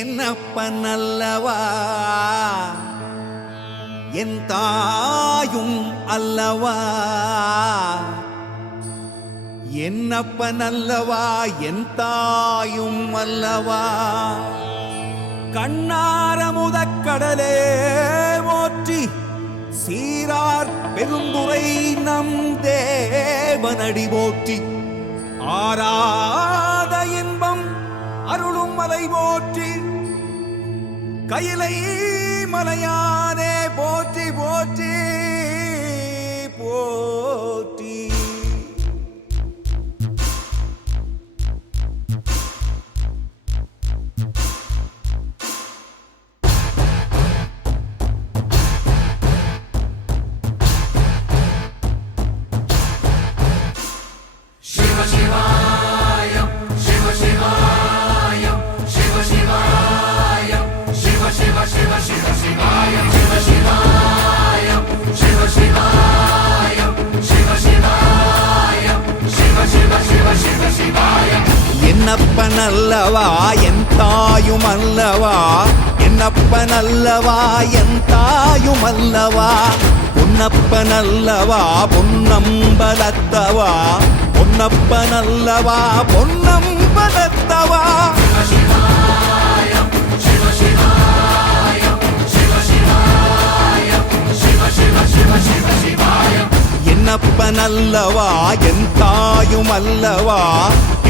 என்னப்பனல்லவா என் தாயும் அல்லவா, என்னப்பனல்லவா என் தாயும் அல்லவா. கண்ணாரமுதக்கடலே போற்றி சீரார் பெருந்துரை நம் தேவனடி போற்றி. ஆராத இன்பம் அருளும் மலை போற்றி, கையிலை மலையானே போற்றி போற்றி போற்றி. சிவ சிவாயம் சிவ சிவாயம் சிவ சிவாயம் சிவ சிவ சிவ சிவ சிவாயம் சிவ சிவாயம் சிவ சிவாயம் சிவ சிவாயம் சிவ சிவ சிவ சிவ சிவாயம். என்னப்பனல்லவா என் தாயும் அல்லவா, என்னப்பனல்லவா என் தாயும் அல்லவா. பொன்னப்பனல்லவா பொன்னம்பலத்தவா, பொன்னப்பனல்லவா பொன்னம்பலத்தவா. என்னப்பனல்லவா என் தாயும் அல்லவா,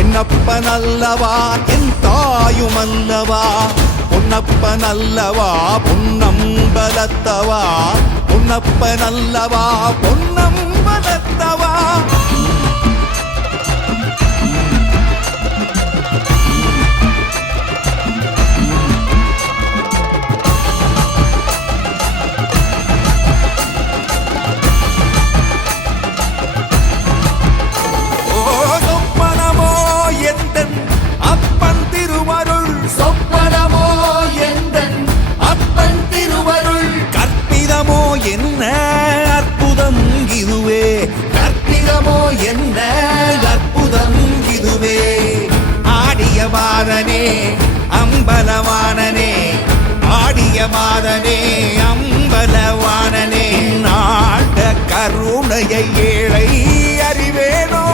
என்னப்பனல்லவா என் தாயும் அல்லவா. பொன்னப்பனல்லவா பொன்னம்பலத்தவா, பொன்னப்பனல்லவா பொன்னம்பலத்தவா. என்ன அற்புதம் இதுவே, கற்பிதமோ என்ன அற்புதம் இதுவே. ஆடிய மாதனே அம்பலவானனே, ஆடிய மாதனே அம்பலவானனே. நாட கருணையை ஏழை அறிவேனோ,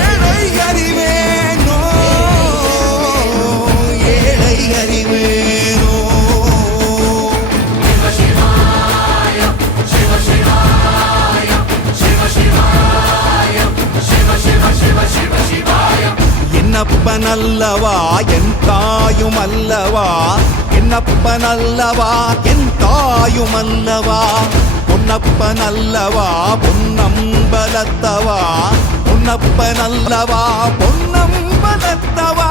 ஏழை அறிவேனோ, ஏழை அறிவேனோ. என்னப்பனல்லவா என் தாயும் அல்லவா, என்னப்பனல்லவா என் தாயும் அல்லவா. பொன்னப்பனல்லவா பொன்னம்பலத்தவா, பொன்னப்பனல்லவா பொன்னம்பலத்தவா.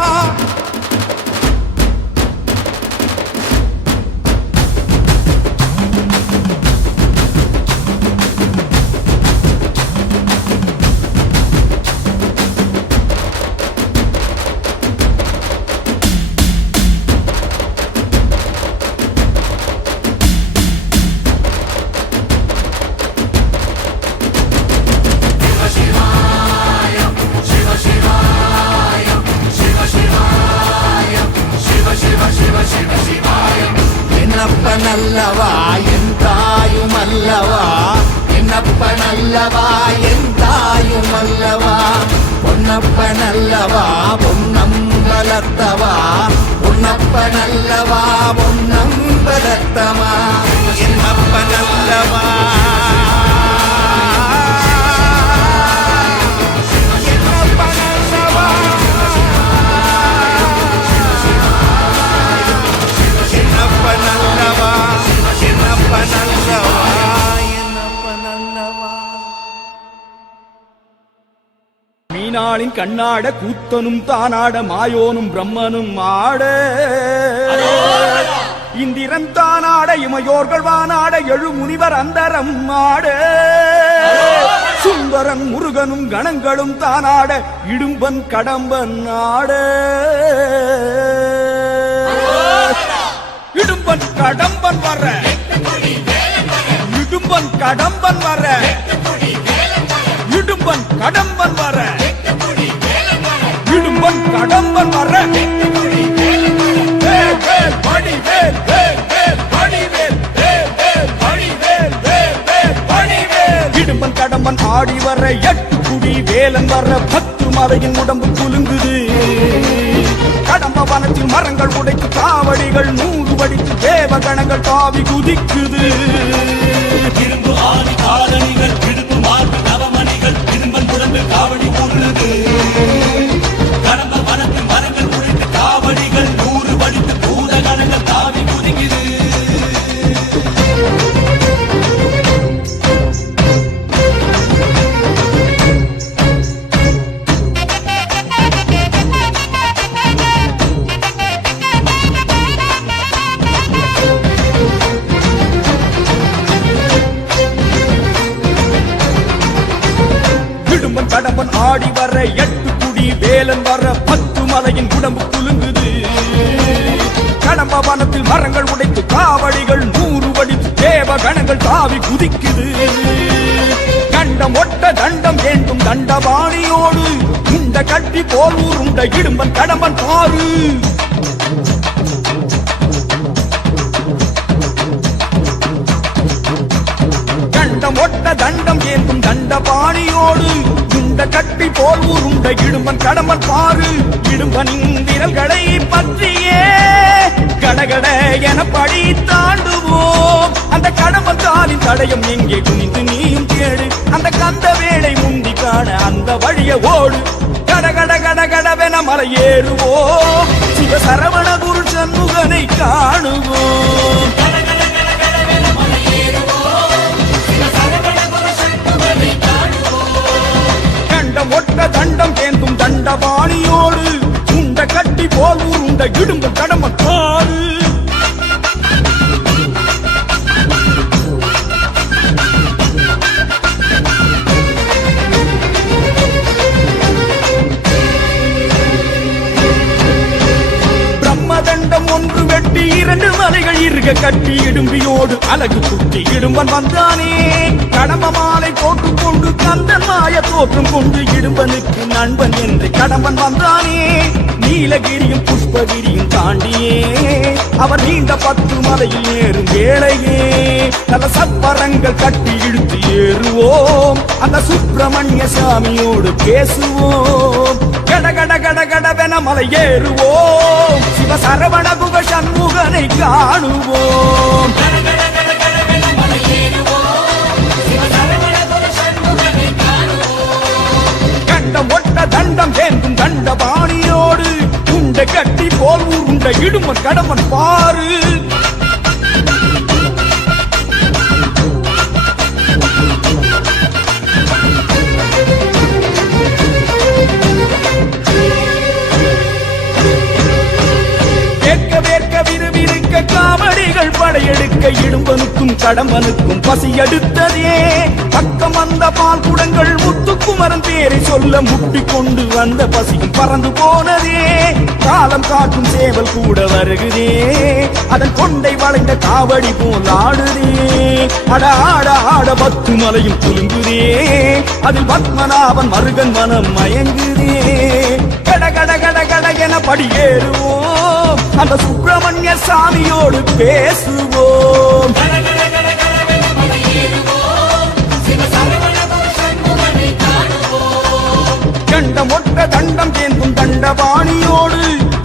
என்னப்பனல்லவா என் தாயும் அல்லவா, என்னப்பனல்லவா என் தாயும் அல்லவா. பொன்னப்பனல்லவா பொன்னம்பலத்தவா, பொன்னப்பனல்லவா பொன்னம்பலத்தவா. என்னப்பனல்லவா மீனாளின் கண்ணாட கூத்தனும் தானாட மாயோனும் பிரம்மனும் ஆட, இந்திரன் தானாட இமையோர்கள் வானாட எழு முனிவர் அந்தரம் ஆட. சுந்தரன் முருகனும் கணங்களும் தானாட இடும்பன் கடம்பன் ஆட இடும்பன் கடம்பன் வர இடும்பன் கடம்பன் வர இடும்பன் கடம்பன் வர இடும்பன் கடம்பன் வர வேல் வேல் வடிவேல் வேல் வேல் வடிவேல் வேல் வேல் வடிவேல் வேல் வேல் வடிவேல் இடும்பன் கடம்பன் ஆடி வர எட்டு குடி வேலன் வர 10 மலையின் உடம்பு குலுங்குது கடம்ப வனத்தில் மரங்கள் உடைத்து காவடிகள் 100 வடித்து தேவகணங்கள் தாவி குதிக்குது இரும்பு ஆணி காலணிகள் இடுப்பு மார்பு நவமணிகள் இரும்பன் உடம்பில் காவடி உருளுது கடம்ப வனத்தில் மரங்கள் உடைத்து காவடிகள் 100 வடித்து பூதகணங்கள் தாவி குதிக்குது இடும்பன் கடம்பன் ஆடி வர 8 குடி வேலன் வர 10 மலையின் உடம்பு குலுங்குது கடம்ப வனத்தில் மரங்கள் உடைத்து காவடிகள் 100 வடித்து தேவகணங்கள் தாவி குதிக்குது கண்டம் ஒட்ட தண்டம் வேண்டும் தண்டபாணியோடு இந்த கட்டி போல் ஊருண்ட இடும்பன் கடம்பன் பாரு கண்டம் ஒட்ட தண்டம் ஏந்தும் தண்டபாணியோடு இந்த கட்டி போல் ஊருண்ட இடும்பன் கடம்பன் பாரு இடும்பனின் விரல்களை பற்றியே கடகட என படி தாண்டுவோம் அந்த கடம்பன் காலின் தடயம் எங்கே குனிந்து நீயும் தேடு அந்த கந்த வேளை முந்தி காண அந்த வழிய ஓடு கடகட கடகடவென மலை ஏறுவோம் சிவ சரவண குரு சண்முகனை காணுவோம் கண்டம் ஒட்ட தண்டம் ஏந்தும் தண்டபாணியோடு உண்ட கட்டி போல் உருண்ட இடும்பு கடமக்காரு பிரம்மதண்டம் ஒன்று வெட்டி 2 மலைகள் இருக கட்டி இடும்பியோடு அழகு குட்டி இடும்பன் வந்தானே கடம்ப மாலை போட்டுக் கொண்டு கந்தன் மாய தோற்றம் கொண்டு இடும்பனுக்கு நண்பன் என்று கடம்பன் வந்தானே நீலகிரியும் புஷ்பகிரியும் தாண்டியே அவர் நீண்ட 10 மலையில் ஏறும் வேளையே நல்ல சப்பரங்கள் கட்டி இழுத்து ஏறுவோம் அந்த சுப்பிரமணிய சாமியோடு பேசுவோம் கடகட கடகடவென மலை ஏறுவோம் சிவ சரவண குக சண்முகனை காணுவோம் கண்டம் ஒட்ட தண்டம் ஏந்தும் தண்டபாணியோடு உண்ட கட்டி போல் உருண்ட இடுமன் கடமன் பாரு வேர்க்க வேர்க்க விறுவிறுக்க காவடிகள் படையெடுக்க இடும்பனுக்கும் கடம்பனுக்கும் பசி எடுத்ததே பக்கம் வந்த பால் குடங்கள் முத்துக்குமரன் பேரை சொல்ல முட்டிக் கொண்டு வந்த பசியும் பறந்து போனதே காலம் காட்டும் சேவல் கூட வருகுதே அதன் கொண்டை வளைந்த காவடி போல் ஆடுதே அட ஆட ஆட 10 மலையும் குலுங்குதே அதில் பத்மநாபன் மருகன் மனம் மயங்குதே கட கட கட கட என படியேறுவோம் அந்த சுப்பிரமணிய சாமியோடு பேசுவோம் கண்டம் ஒட்ட தண்டம் ஏந்தும் தண்டபாணியோடு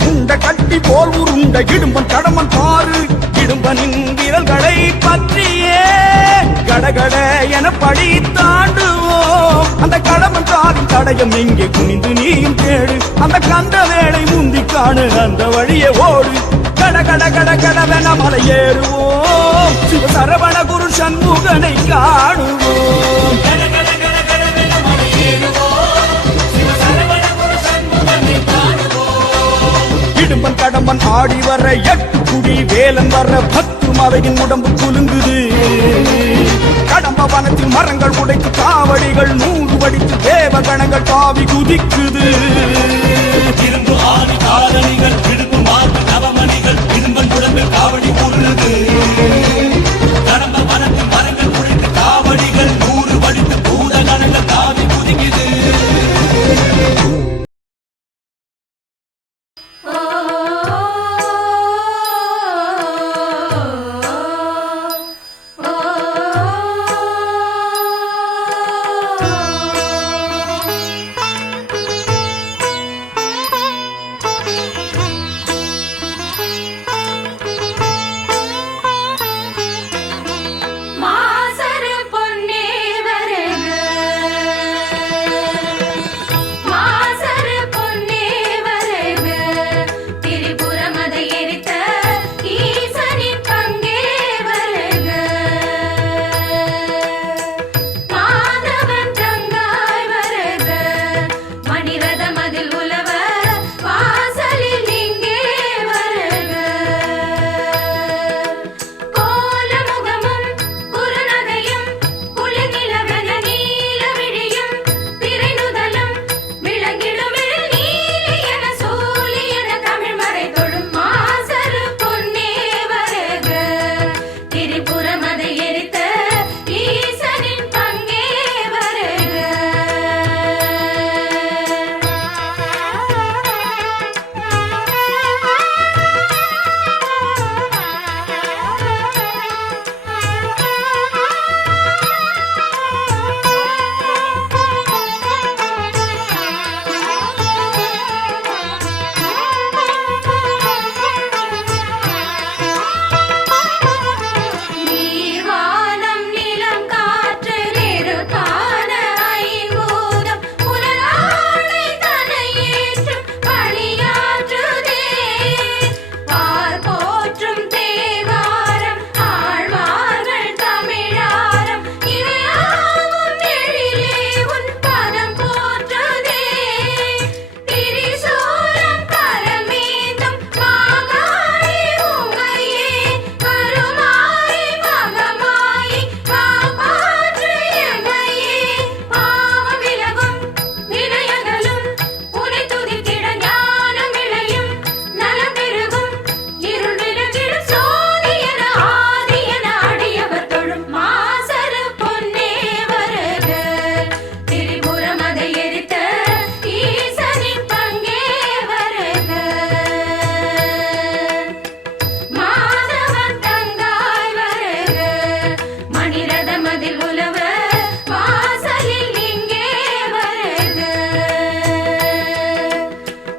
உண்ட கட்டி போல் உருண்ட இடும்பன் கடம்பன் பாரு இடும்பனின் விரல்களை பற்றியே கடகட என படி தாண்டுவோம் அந்த கடம்பன் காலின் தடயம் எங்கே குனிந்து நீயும் தேடு அந்த கந்த வேளை முந்தி காணு அந்த வழியே ஓடு கட கட கட கடவென மலை ஏறுவோம் சிவ சரவண குரு சண்முகனை காணுவோம் இடும்பன் கடம்பன் கம்பன் ஆடி வர 8 குடி வேலன் வர 10 மலையின் உடம்பு குலுங்குது. கடம்ப வனத்தில் மரங்கள் உடைத்து காவடிகள் 100 வடித்து தேவகணங்கள் தாவி குதிக்குது. இரும்பு ஆணி காரணிகள் விடுப்பு மார்பு நவமணிகள் இரும்பன் உடம்பில் காவடி உருளுது. கடம்ப வனத்தில் மரங்கள் உடைத்து காவடிகள் 100 வடித்து பூதகணங்கள் தாவி குதிக்குது. மாசரு பொன்னே வருக, மாசரு பொன்னே வருக, திரிபுரமதை எரித்த ஈசனின் பங்கே வருக. மாதவன் தங்காய் வருக, மணிரதமதில் உலவ வாசலில் இங்கே வருக. கோலமுகமும் குறுநகையும் குளிர்நிலவென நீல விழியும் திரைநுதலும் விளங்கிடும் நீலி என சூலி என தமிழ் மறை தொழும் மாசரு பொன்னே வருக, திரிபுரமதை எரித்த ஈசனின் பங்கே வருக. நீர்வானம் நிலம் காற்று நெருப்பான ஐம்பூதம் புலனாடை தன்னை ஏற்றும் பணியாற்றுதே. பார் போற்றும் தேவாரம் ஆழ்வார்கள் தமிழாரம் இவையாவும் எழிலே உன் பதம் போற்றுதே. திரிசூலம் கரமேந்தும் மாகாளி உமையே, கருமாரி மகமாயி காப்பாற்று எமையே. பாவம் விலகும் வினையகலும் உனை துதித்திட ஞானம் விளையும் நலம் பெருகும் இருள் விலகிடும் சோதி என ஆதி என அடியவர் தொழும் மாசரு பொன்னே வருக, திரிபுரமதை எரித்த ஈசனின் பங்கே வருக. மாதவன் தங்காய் வருக, மணிரதமதில் உலவ வாசலில் இங்கே வருக.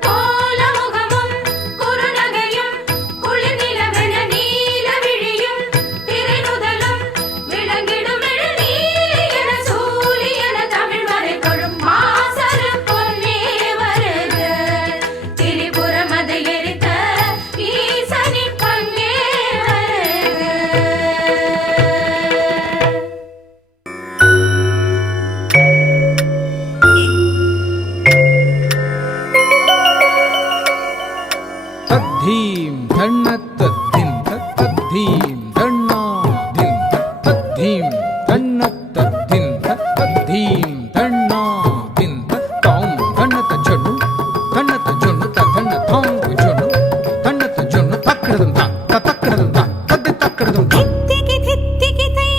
கோலமுகமும் குறுநகையும் குளிர்நிலவென நீல விழியும் திரைநுதலும் விளங்கிடும் நீலி என சூலி என தமிழ் மறை தொழும் மாசரு பொன்னே வருக, திரிபுரமதை எரித்த ஈசனின் பங்கே வருக. தத்தீம் தன்னத்தத்தின் தத்தீம் தன்னாதின் தத்தீம் தன்னத்தத்தின் தத்தீம் தன்னாதின் தத்தாம் தன்னத்த ஜொன்னு தன்ன தாங்கு ஜொன்னு தன்னத்த ஜொன்னு தக்கிறதும் தான் தக்கிறதும் தான் தக்கிறதும் தான் தித்திகி தித்திகி தை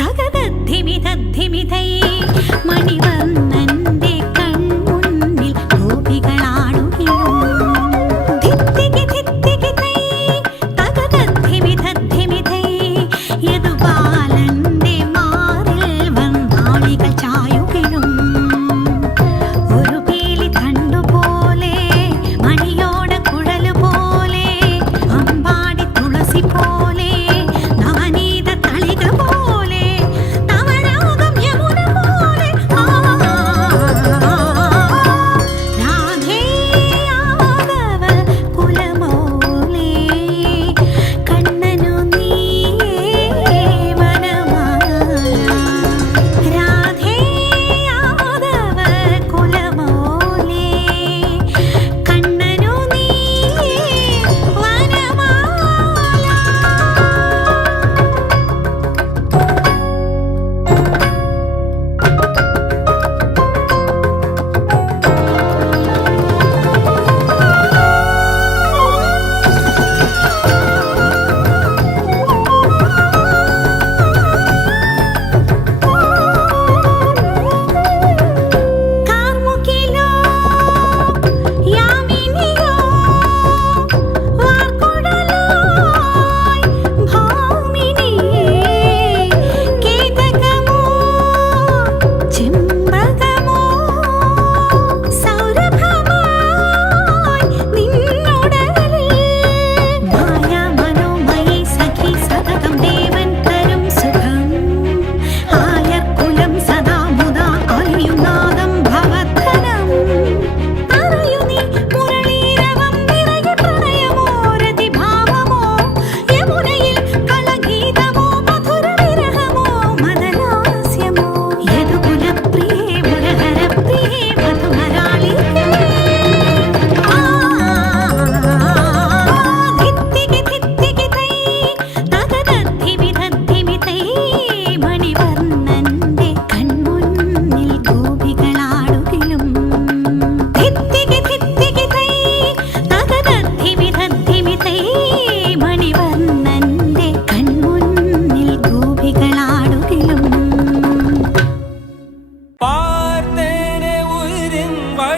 தகதத்திமி தத்திமி தை மணிவண்ணന്റെ കൺമുന്നിൽ ഗോപികളാടുകിലും. தித்திகி தித்திகி தை தகதத்திமி தத்திமி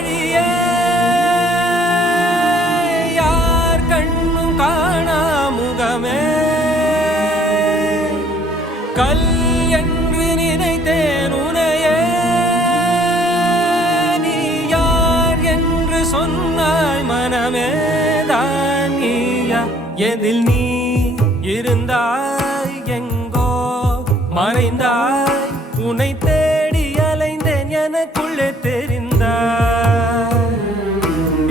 வழியே யார் கண்ணும் காணா முகமே கல் என்று நினைத்தேன் உனையே நீ யார் என்று சொன்னாய் மனமே தான் நீயா எதில் நீ இருந்தாய் எங்கோ மறைந்தாய் உன்னை தேடி அலைந்தேன் எனக்குள்ளே தெரிந்தாய்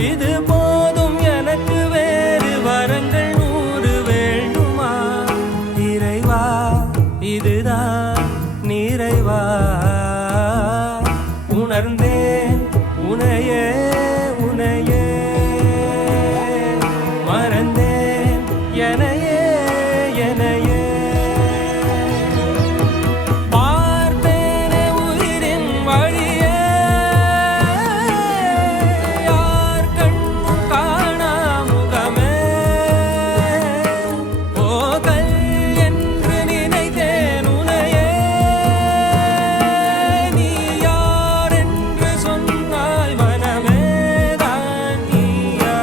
இது போதும் எனக்கு வேறு வரங்கள் 100 வேண்டுமா இறைவா இதுதான் நிறைவா உணர்ந்தேன் உனையே உனையே மறந்தேன் எனையே எனையே பார்த்தேனே உயிரின் வழியே யார் கண்ணும் காணா முகமே ஓ கல் என்று நினைத்தேன் உனையே நீ யார் என்று சொன்னாய் மனமே தான் நீயா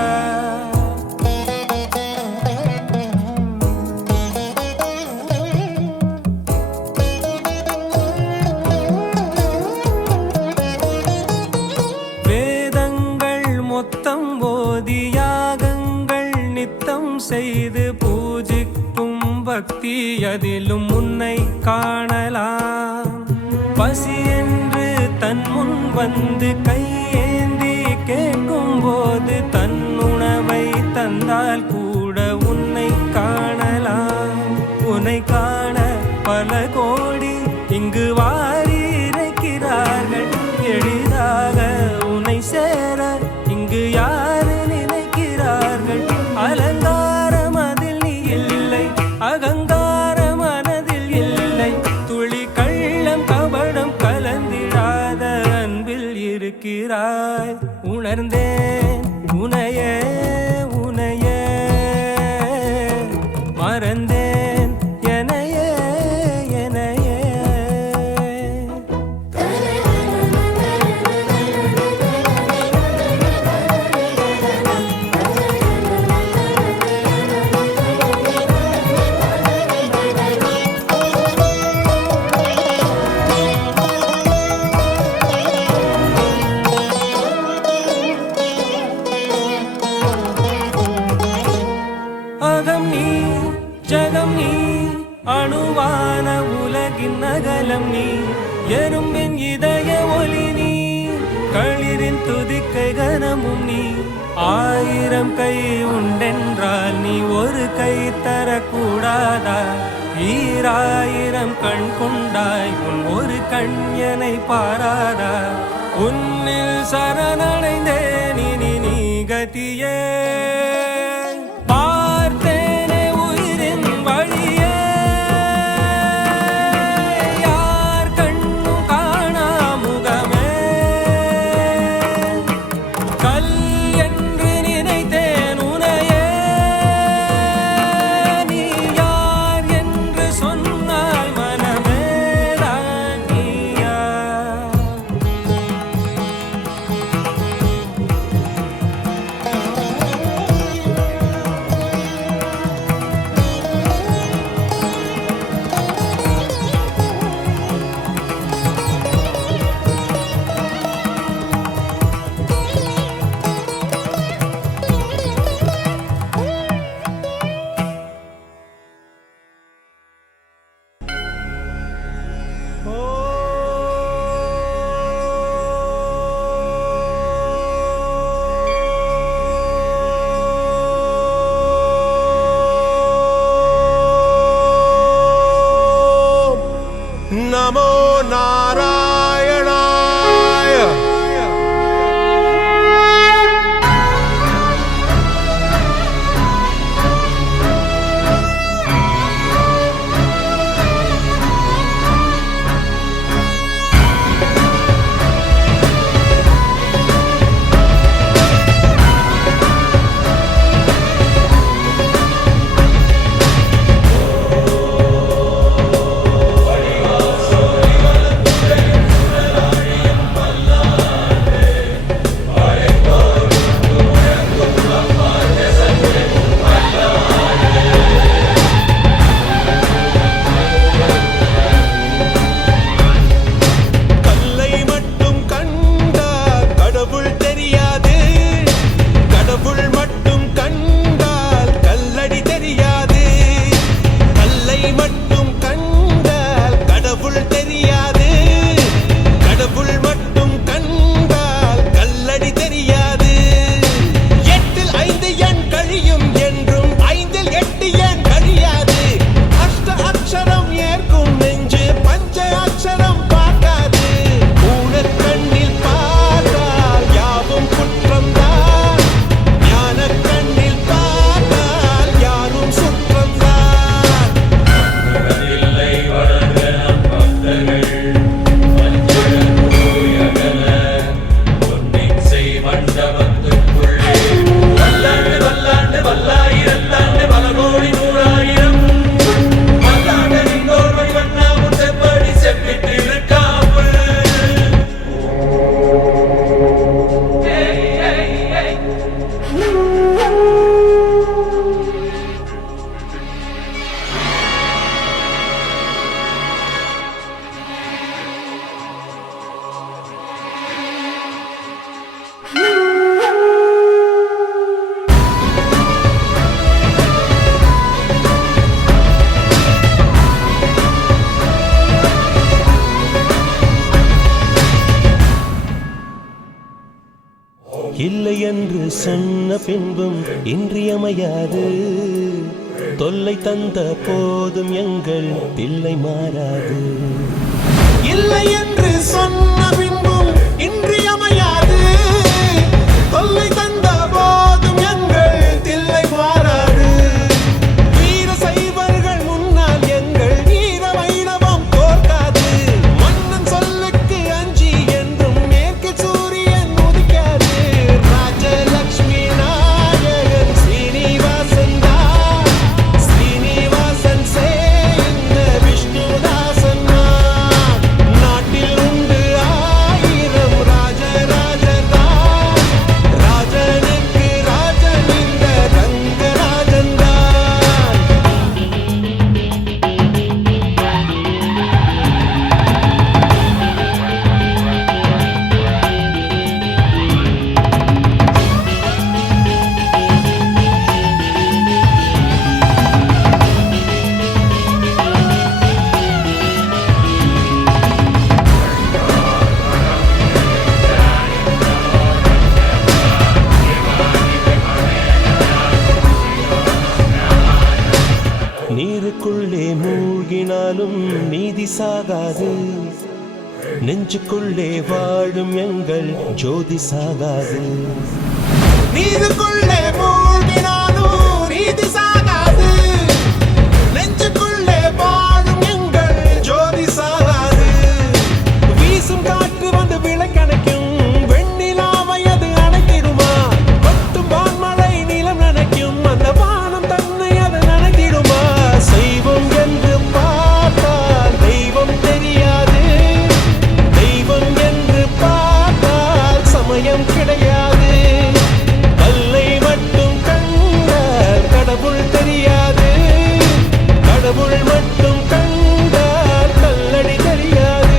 வேதங்கள் மொத்தம் ஓதி யாகங்கள் நித்தம் செய்து பூஜிக்கும் பக்தி அதிலும் உன்னை காணலாம் பசி என்று தன் முன் வந்து கையேந்தி கேட்கும் போது தன் உணவை தந்தால் கூட உன்னை காணலாம் உன்னை காண பல கோடி இங்கு வாரி இறைக்கிறார்கள் எளிதாக உன்னை சேர இங்கு யாரு நினைக்கிறார்கள் அலங்காரம் அதில் நீ இல்லை அகங்கார மனதில் இல்லை துளி கள்ளம் கபடம் கலந்திடாத அன்பில் இருக்கிறாய் உணர்ந்தேன் உனையே உனையே மறந்தேன் எனையே எனையே அகம் நீ ஜகம் நீ அணுவான உலகின் அகலம் நீ எறும்பின் இதய ஒளி நீ களிரின் துதிக்கை கனமும் நீ 1000 கை உண்டென்றால் நீ ஒரு கை தரக்கூடாதா 1000 கண் கொண்டாய் உன் ஒரு கண் என்னை பாராதா உன்னில் சரணடைந்தேன் இனி நீ கதியே பார்த்தேனே உயிரின் வழியே யார் கண்ணும் காணா முகமே கல் என்று நினைத்தேன் உனையே நீ யார் என்று சொன்னாய் மனமே தான் நீயா இல்லை என்று சொன்ன பின்பும் இன்றியமையாது. தொல்லை தந்த போதும் எங்கள் தில்லை மாறாது. இல்லை என்று சொன்ன பின்பும் இன்றியமையாது. தொல்லை தந்த போதும் எங்கள் தில்லை மாறாது. வீர சைவர்கள் முன்னால் எங்கள் வீர வைணவம் தோற்காது. மன்னன் சொல்லுக்கு அஞ்சி என்றும் மேற்கு சூரியன் உதிக்காது. ராஜலட்சுமி நாயகன் ஸ்ரீனிவாசன் தான். ஸ்ரீனிவாசன் இந்த விஷ்ணுதாசன் தான். நாட்டில் உண்டு 1000 ராஜராஜன் தான். ராஜனுக்கு ராஜன் இந்த ரங்கராஜன் தான். நீருக்குள்ளே மூழ்கினாலும் நீதி சாகாது. நெஞ்சுக்குள்ளே வாழும் எங்கள் ஜோதி சாகாது. நீருக்குள்ளே மூழ்கினாலும் நீதி சாகாது. நெஞ்சுக்குள்ளே வாழும் எங்கள் ஜோதி சாகாது. வீசும் காற்று வந்து விளக்கணைக்கும். வெண்ணிலாவை அது அணைத்திடுமா? கொட்டும் வான்மழை நிலம் நனைக்கும். அந்த வானம் தன்னை அது நனைத்திடுமா? செய்வோம் என்று பார்த்தால் தெய்வம் தெரியாது. தெய்வம் என்று பார்த்தால் சமயம் கிடையாது. கல்லை மட்டும் கண்டால் கடவுள் தெரியாது. கடவுள் மட்டும் கண்டால் கல்லடி தெரியாது.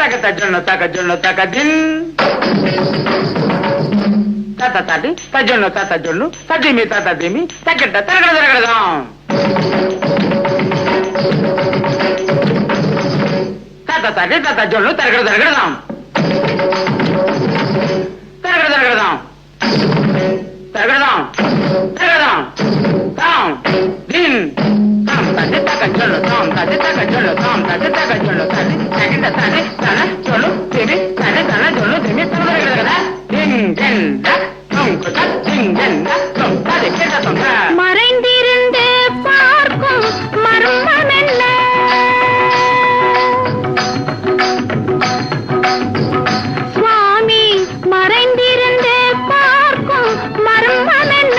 தக்க ஜொன்னு தக்க ஜொன்னு தக்க தின் தாத்தா தாட்டி தஜொன்னு தாத்தா ஜொன்னு தஜிமி தாத்தா திமி தக்கட்ட தரகட தரகடதாம் தாத்தா தாட்டி தாத்தா ஜொன்னு தரகட தரகடதாம் தரகட தரகடதாம் தரகடதாம் தரகடதாம் தாம் தின் தாம் தாட்டி தக்க ஜொன்னு தாம் தாட்டி தக்க ஜொன்னு தாம் தாட்டி தக்க ஜொன்னு தாட்டி தக்கட்ட தாட்டி தன ஜொன்னு திமி தாட்டி தன ஜொன்னு திமி தரகட தரகட தின் தின் மறைந்திருந்து பார்க்கும் மர்மம் என்ன சுவாமி மறைந்திருந்து பார்க்கும் மர்மம் என்ன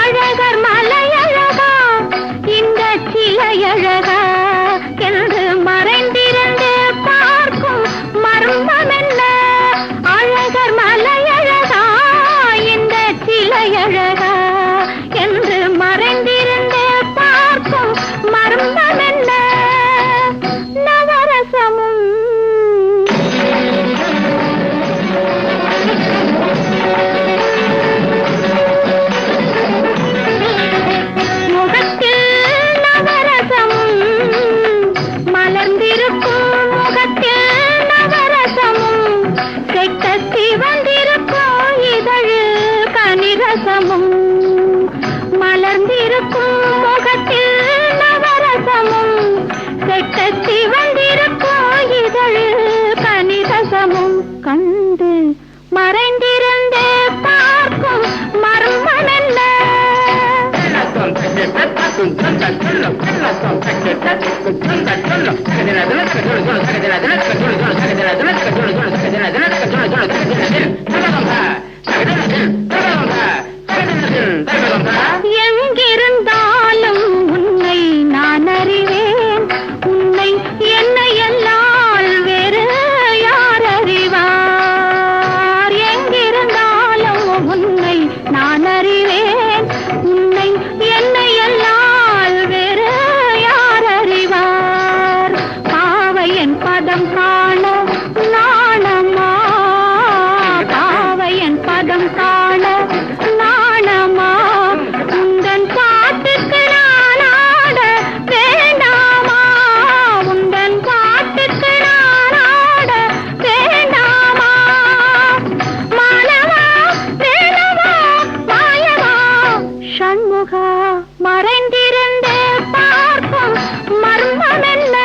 அழகர் மலையழகா இந்த சிலையழகா என்று மறைந்திருந்து பார்க்கும் மர்மம் என்ன அழகர் மலையழகா இந்த சிலையழகா என்று மறைந்திருந்து பார்க்கும் மர்மம் என்ன நவரசமும் முகத்தில் நவரசமும் மலர்ந்திருக்கும் முகத்தில் நவரசமும் செக்கத்தி வந்திருக்கும் இதழில் கனிரசமும் மலர்ந்திருக்கும் முகத்தில் நவரசமும் செக்கத்தி வந்திருக்கும் இதழில் கனிரசமும் கண்டு மறைந்திருந்து பார்க்கும் மர்மம் என்ன எங்கிருந்தாலும் உன்னை நான் அறிவேன் உன்னை என்னை எல்லால் வேறு யார் அறிவார் எங்கிருந்தாலும் உன்னை நான் அறிவேன் உன்னை என்னை எல்லால் வேறு யார் அறிவார் பாவையன் பதம் காண நாணமா பாவையன் பதம் காண நாணமா உந்தன் பாட்டுக்கு நான் ஆட வேண்டாமா உந்தன் பாட்டுக்கு நான் ஆட வேண்டாமா மானவா வேணவா மாயவா சண்முகா மறைந்திருந்து பார்க்கும் மர்மம் என்ன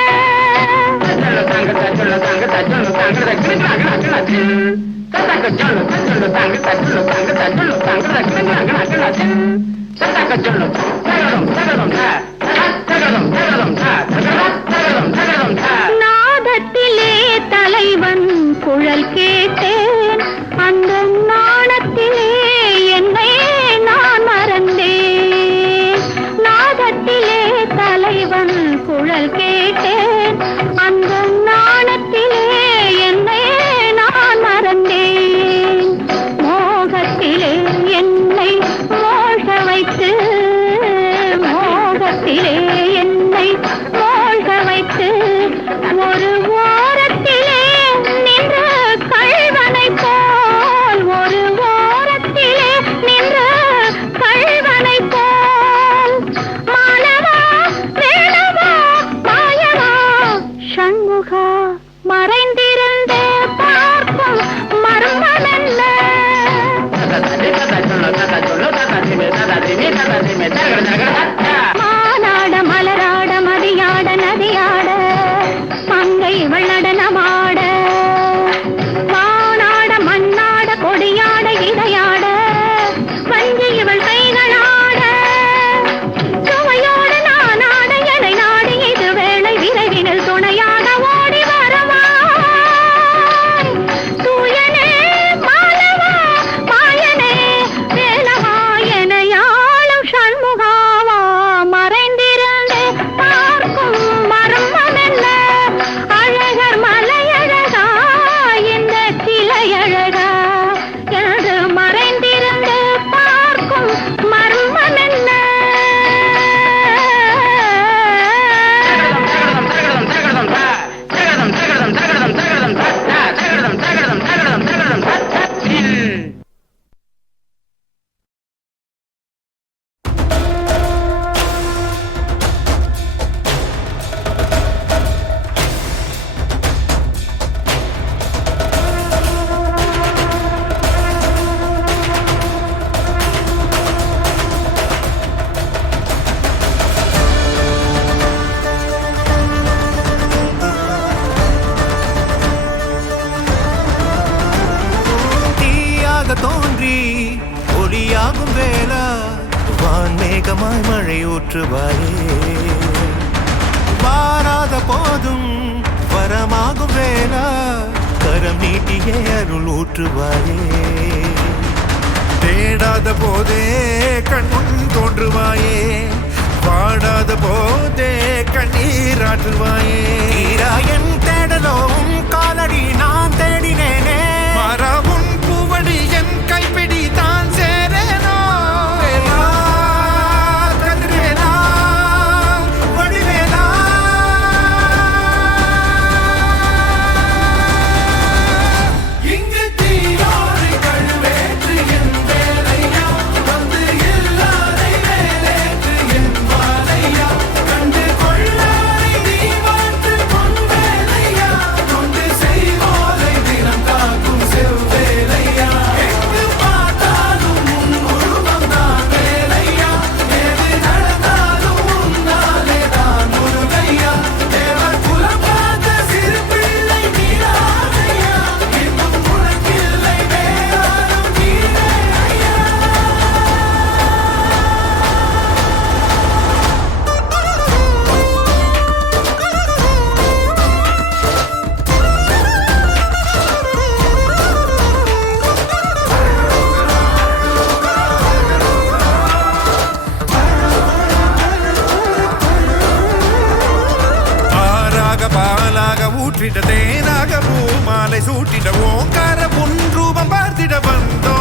நாதத்திலே தலைவன் குழல் கேட்டேன் அந்த நாணத்திலே என்னை நான் மறந்தேன் நாதத்திலே தலைவன் குழல் கேட்டேன் அந்த நாணத்திலே என்னை நான் மறந்தேன் மோகத்திலே என்னை மோக வைத்து மோகத்திலே என்னை மோக வைத்து ஒரு ஓரத்திலே நின்று கள்வனை போல் ஒரு ஓரத்திலே நின்று கள்வனை போல் மானவா வேணவா மாயவா சண்முகா மறைந்திருந்து பார்க்கும் மர்மம் என்ன மானாட மலராட மதியாட நதியாட மங்கை இவள் நடனமாட வானாட மண்ணாட கொடியாட இடையாட வஞ்சி இவள் கைகளாட சுவையோடு நான் ஆட எனை நாடி இது வேளை விரைவினில் துணையாக ஓடி வரவாய் தூயனே மாலவா மாயனே வேலவா எனையாளும் சண்முகாவா வேலா வான்மேகமாய் மழை ஊற்றுவாயே வாராத போதும் வரமாகும் வேலா கரம் நீட்டியே அருள் ஊற்றுவாயே தேடாத போதே கண்முன் தோன்றுவாயே பாடாத போதே கண்ணீராற்றுவாயே என் தேடலும் காலடி நான் தேடினேனே மாறாவும் பூவடி என் கைப்பிடி தான் சேரேனோ வேலா, கதிர்வேலா, வடிவேலா. இங்கு தீயோரை கழுவேற்று என் வேலையா வந்து எல்லாரை மேலேற்று என் வாழையா கண்டு கொள்ளாரை நீ மாற்று பொன் வேலையா கொண்டு செய்வோரை தினம் காக்கும் செவ்வேலையா எங்கு பார்த்தாலும் உன் உருவம் தான் வேலையா எது நடந்தாலும் உன்னாலே தான் முருகையா தேவர் குலம் பார்த்த சிறு பிள்ளை நீராதையா இன்னும் உனக்கில்லை வேறாரும் நீரே ஐயா. ஆறாக பாலாக ஊற்றிட தேனாக பூமாலை சூட்டிட ஓங்கார பொன் ரூபம் பார்த்திட வந்தோ